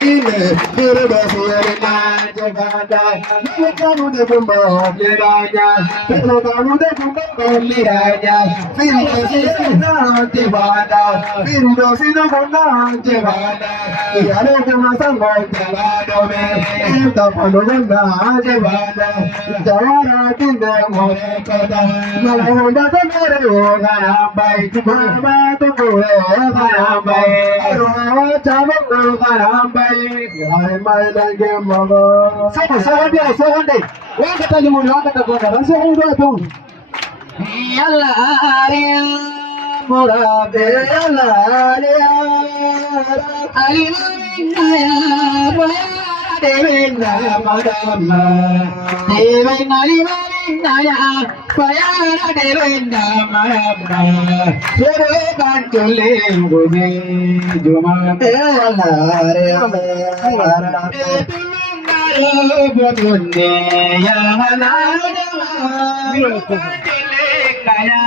Biru dosiyari na jagada, kanu de kumba liranya, kanu de kumba liranya. Biru dosiyari na jagada, biru dosiyari na jagada. Yare kuma sango jagada me, enta panu na jagada. Jawara tinde more kada, malahonda tumare ogana bai, mama tumare ogana bai, aroha chamu ogana bai. Hai mai lagi mama. Sohon deh. Wah kata limun, wah kata koran. Sohon deh tuh. Yalla Arya murade yalla Arya. Alimanna ya bayar devinna madamma. Devinna alimanna ya bayar devinna madamma. Suru kantule gude juma yalla Arya. Bunde ya halalu kaya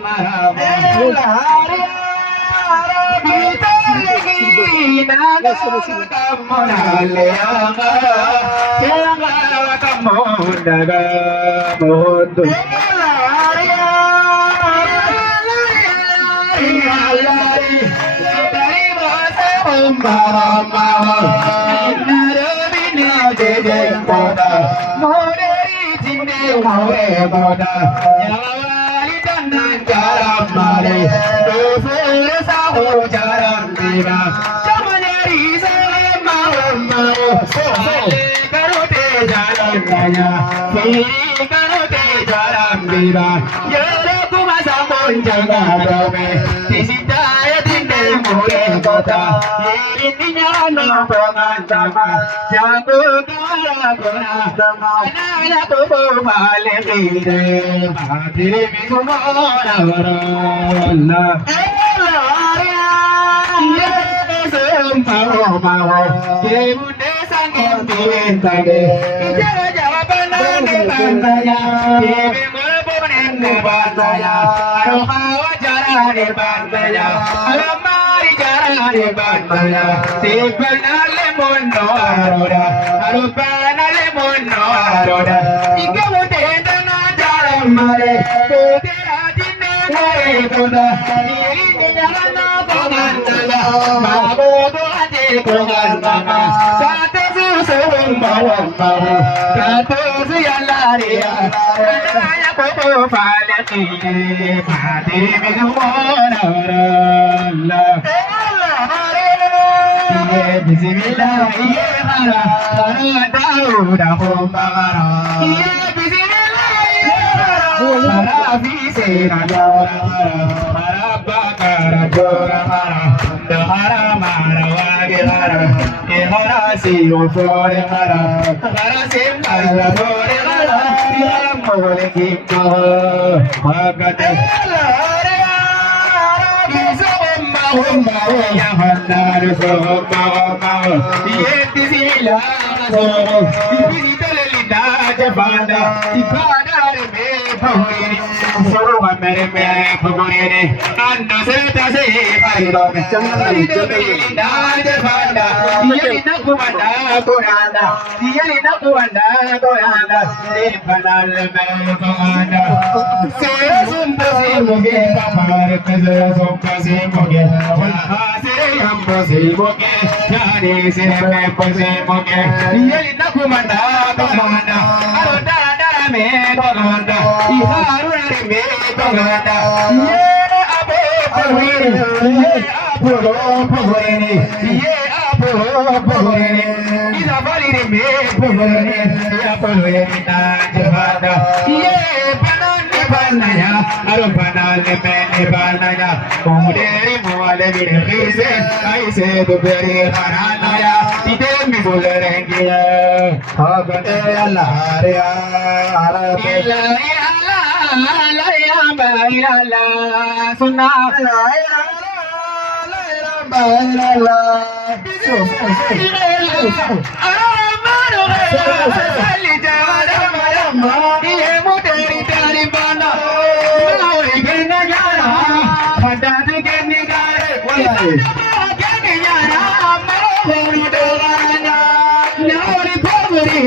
marama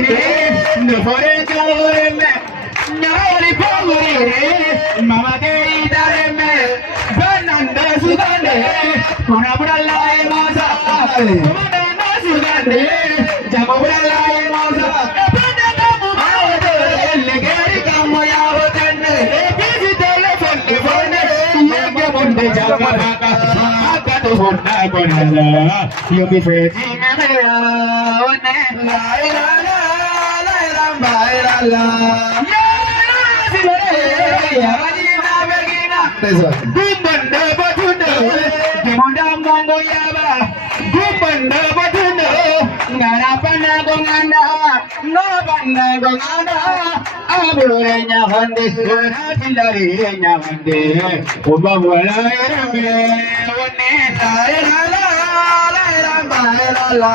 re, no fore jore me, nyari poguri re, mama kei dare me, bananda sugande, pura pura lai moza, bananda sugande, jama pura lai moza, bananda mumawade, legeri kamo yawo tenne, busy telephone phone, yeke munde jama baka, akato honna konala, you be free me one, la la la la la la la, ya bagina bagina, gumbanda batunda, demanda mongo yaba, gumbanda batunda, ngara pana gonganda, no pana gonganda, abure nya hande, na tindari nya hande, oba wala erame, one la la la la la la,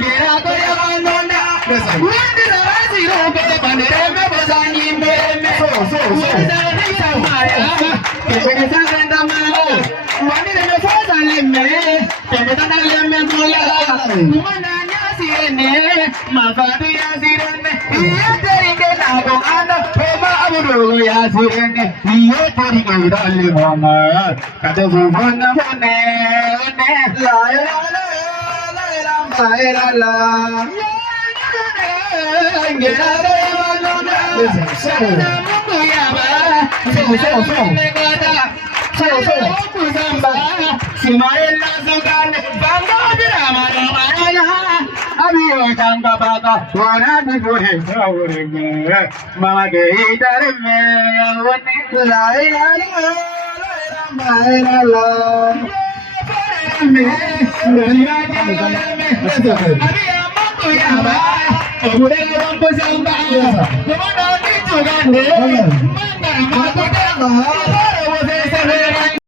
gira ko yabandonda, wandira rasiro ko bandere me bozani me, so wandira samaya, kebe sanganda mala, wandira me fozali me, kebe sanganda me mola, kumana nyasi ene, mafadu yasirene, yeteringe nabo anda, eba aburu yasirene, yeteringe dali mama, kadevu vana vane, la la la. La la la